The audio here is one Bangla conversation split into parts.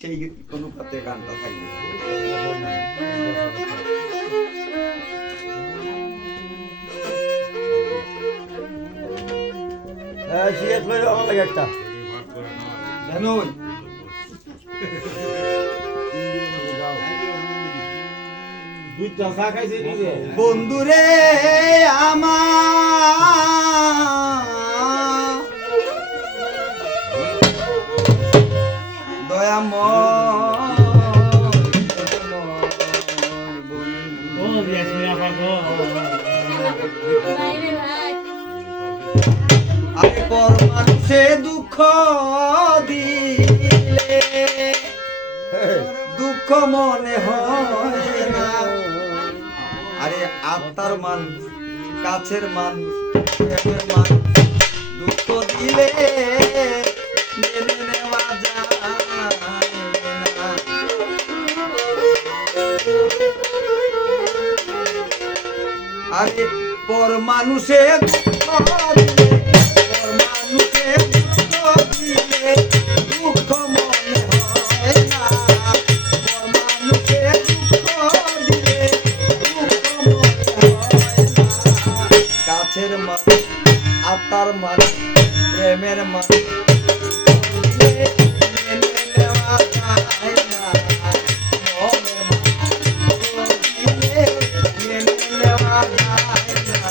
সেই অনুপাতে গানটা থাকবে। বন্ধুরে আমার আরে পর মানুষে দুঃখ দিলে দুঃখ মনে হয় না। আরে আত্মার মানুষ, কাছের মানুষ, প্রেমের মানুষ দুঃখ দিলে মেনে নেওয়া যায় না। আরে পর মানুষে দুঃখ দিলে, পর মানুষে দুঃখ দিলে দুঃখ মনে হয় না। পর মানুষে দুঃখ দিলে দুঃখ মনে হয় না। কাছের মানুষ, আত্মার মানুষ, প্রেমের মানুষ দিলে মেনে নেওয়া যায় না। মনের মানুষ দিলে মেনে নেওয়া যায় না।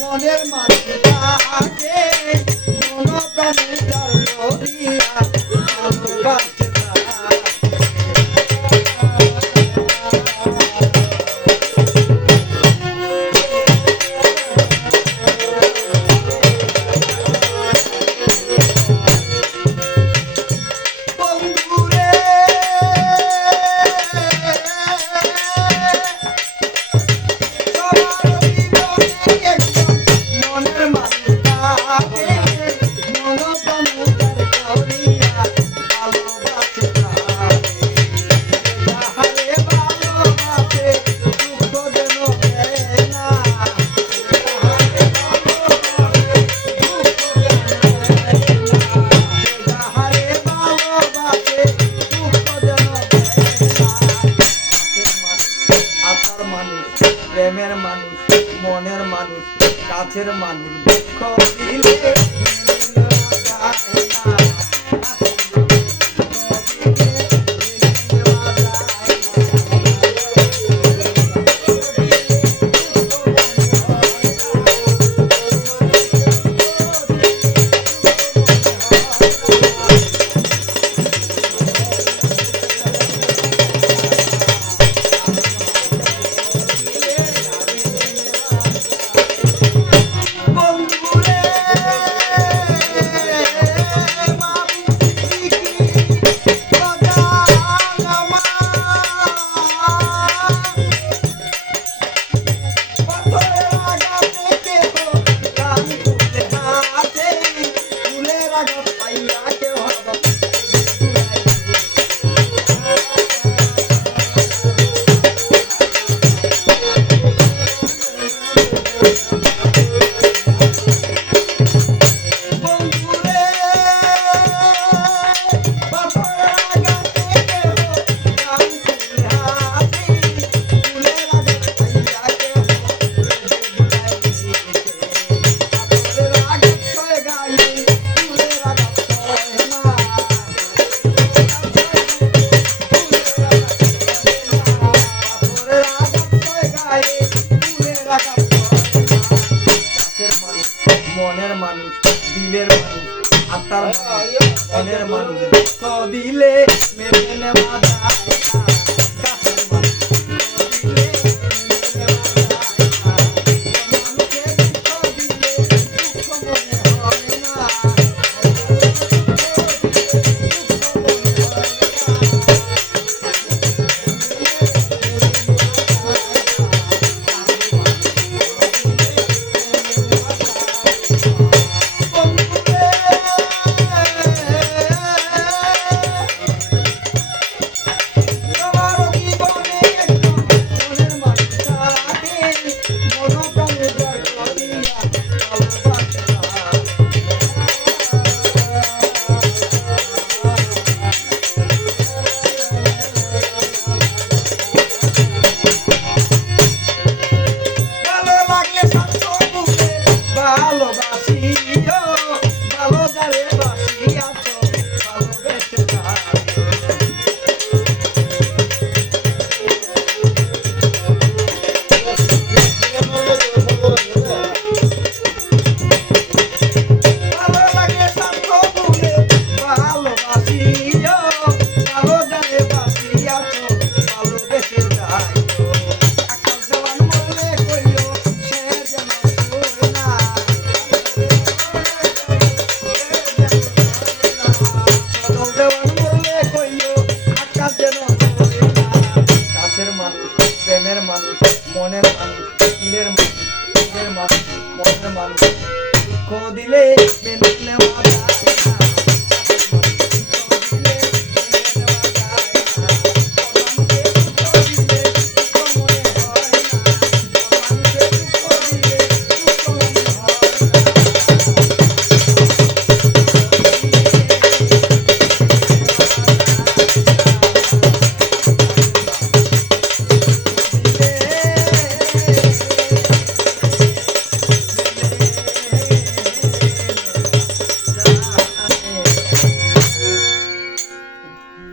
মনের মানুষ থাকে মন প্রাণে যার করিয়া ভালোবাসে বন্ধুরে মনের মানুষ থাকে মন প্রাণে যার করিয়া ভালোবাসে তাহারে ভালোবাসে দুঃখ যেন দেয় না। তাহারে ভালোবাসে দুঃখ যেন দেয় না। তাহারে ভালোবাসে দুঃখ যেন দেয় না। আত্মার মানুষ, প্রেমের মানুষ, মনের মানুষ, কাছের মানুষ দুঃখ দিলে মেনে নেওয়া যায় না। বন্ধুরে মনের মানুষ, দিলের মানুষ, আত্মার মানুষ, মনের মানুষ দুঃখ দিলে মেনে নেওয়া যায় না। কাছের মানুষ দিলে মেনে নেওয়া যায় না। মানুষের দুঃখ দিলে দুঃখ মনে হয় না। মেনে নেওয়া যায়